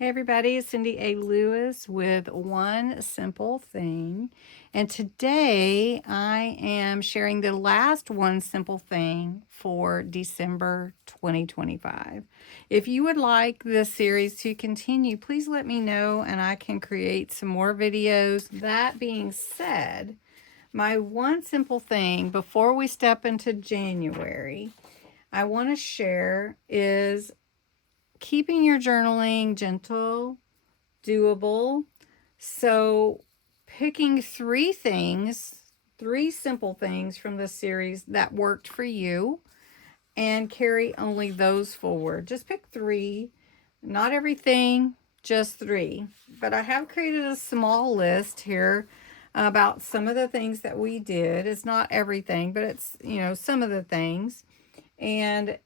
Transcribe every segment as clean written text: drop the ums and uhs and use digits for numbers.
Hey everybody, it's Cindy A. Lewis with One Simple Thing. And today I am sharing the last One Simple Thing for December 2025. If you would like this series to continue, please let me know and I can create some more videos. That being said, my one simple thing before we step into January, I want to share is keeping your journaling gentle, doable. So picking three simple things from this series that worked for you and carry only those forward. Just pick three, not everything, just three. But I have created a small list here about some of the things that we did. It's not everything, but it's, some of the things. And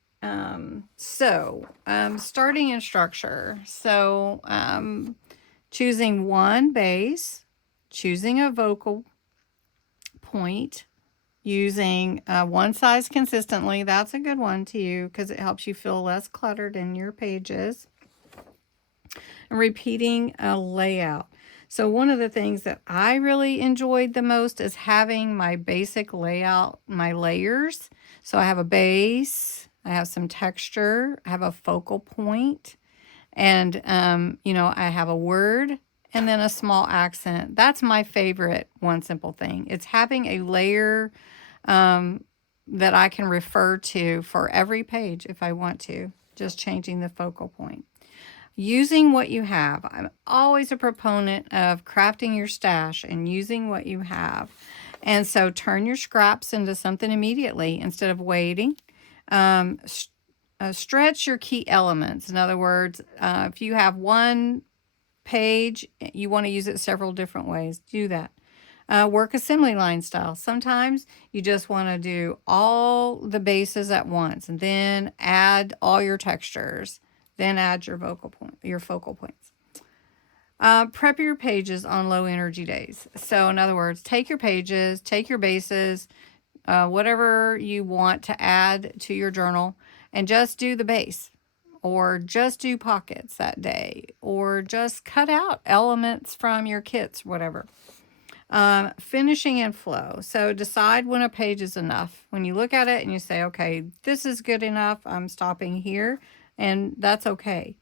starting in structure. Choosing one base, choosing a vocal point, using one size consistently. That's a good one to you because it helps you feel less cluttered in your pages. And repeating a layout. So one of the things that I really enjoyed the most is having my basic layout, my layers. So I have a base, I have some texture, I have a focal point, and, I have a word and then a small accent. That's my favorite one simple thing. It's having a layer that I can refer to for every page if I want to, just changing the focal point. Using what you have. I'm always a proponent of crafting your stash and using what you have. And so turn your scraps into something immediately instead of waiting. Stretch your key elements. In other words, if you have one page, you want to use it several different ways. Do that. Work assembly line style. Sometimes you just want to do all the bases at once and then add all your textures. Then add your focal points. Prep your pages on low energy days. So in other words, take your pages, take your bases, whatever you want to add to your journal, and just do the base, or just do pockets that day, or just cut out elements from your kits, whatever. Finishing and flow. So decide when a page is enough. When you look at it and you say, okay, this is good enough, I'm stopping here, and that's okay.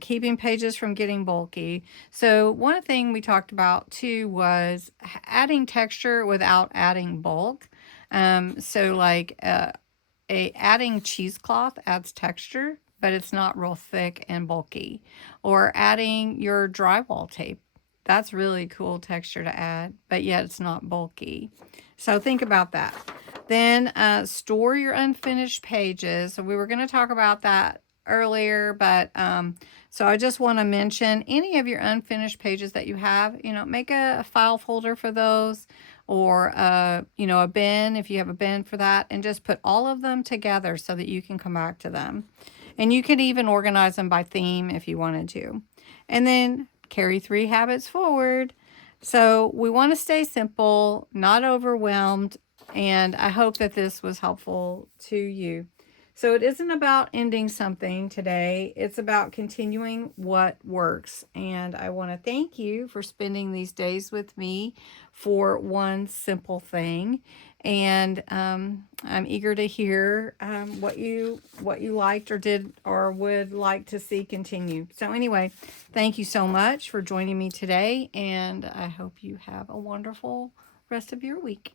Keeping pages from getting bulky. So one thing we talked about too was adding texture without adding bulk. Adding cheesecloth adds texture, but it's not real thick and bulky. Or adding your drywall tape. That's really cool texture to add, but yet it's not bulky. So think about that. Then store your unfinished pages. So we were going to talk about that earlier, but so I just want to mention any of your unfinished pages that you have, make a file folder for those, or a bin if you have a bin for that, and just put all of them together so that you can come back to them. And you could even organize them by theme if you wanted to. And then carry 3 habits forward. So we want to stay simple, not overwhelmed, and I hope that this was helpful to you. So it isn't about ending something today. It's about continuing what works. And I want to thank you for spending these days with me for one simple thing. And I'm eager to hear what you liked or did or would like to see continue. So anyway, thank you so much for joining me today. And I hope you have a wonderful rest of your week.